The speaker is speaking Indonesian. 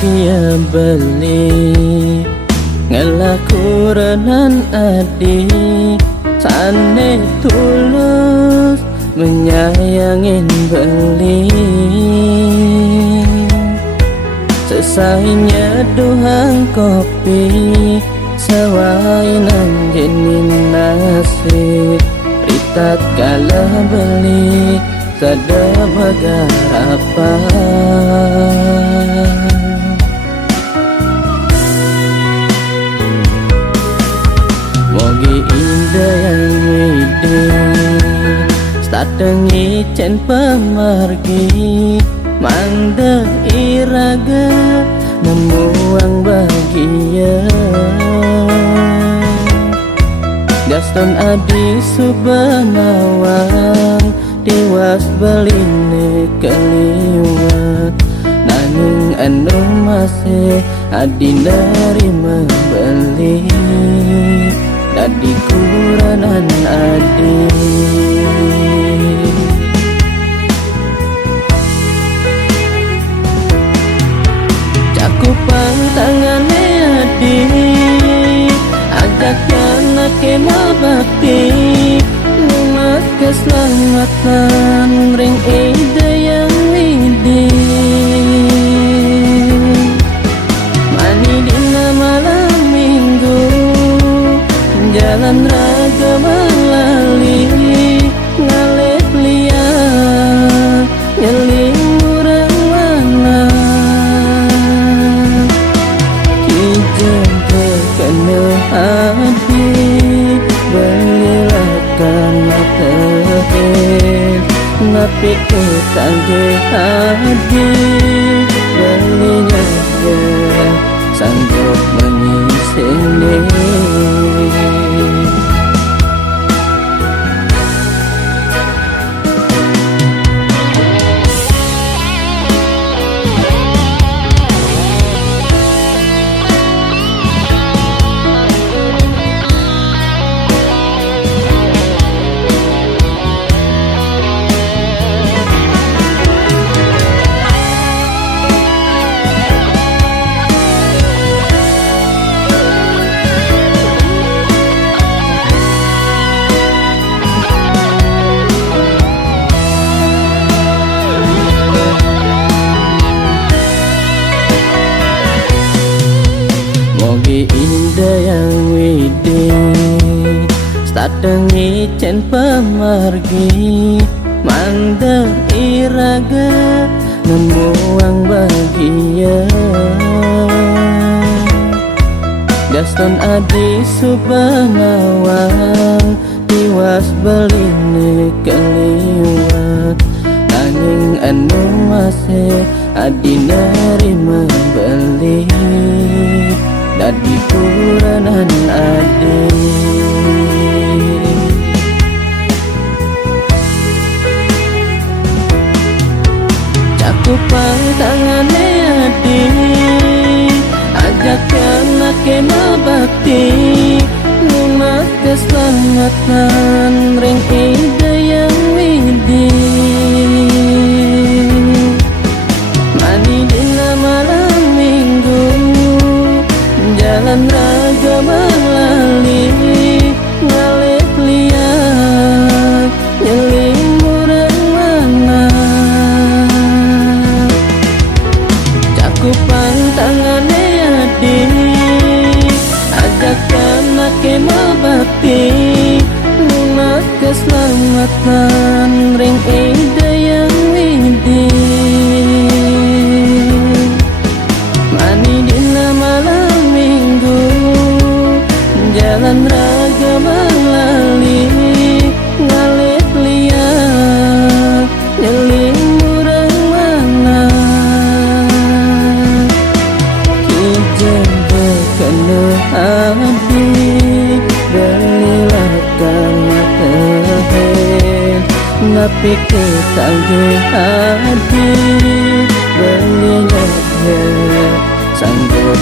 bahagia beli ngelaku renan adi sane tulus menyayangin beli sesainya duhang kopi sewainan jenin nasi ritat kala beli sada magarapa mogi indah yang widi statengi cen pemargi manda iraga memuang bahagia Gaston adi subanawang dewas beline keliwat nanging anu masih adi nerima beli dadi kuranan adi cakupan tangane adi ajaknya nake mabakti umat keselamatan ring ide yang widi mani dina malam minggu jalan raga melali ngalep liat nyeling murang mana kijang terkena hati belilah karena terhid napi ketangge hati belinya sanggup menyisini mogi indah yang widi statengi cen pemargi manda iraga memuang bahagia Gaston adi subanawang tiwas beline keliwat nanging anu masih adi nerima beli dadi kuranan adi cakupan tangane adi ajaknya nake mabakti umat keselamatan ring ide yang widi mani dina malam minggu jalan raga melali ngalep liat nyeling murang mana cakupan tangane adi ajakkan nake mabakti umat keselamatan ring ide yang widi mani dina malam minggu jalan raga melali ngalep liat nyeling murang mana kijang terkena hati belilah karena terhid napi ketangge hati belinya sanggup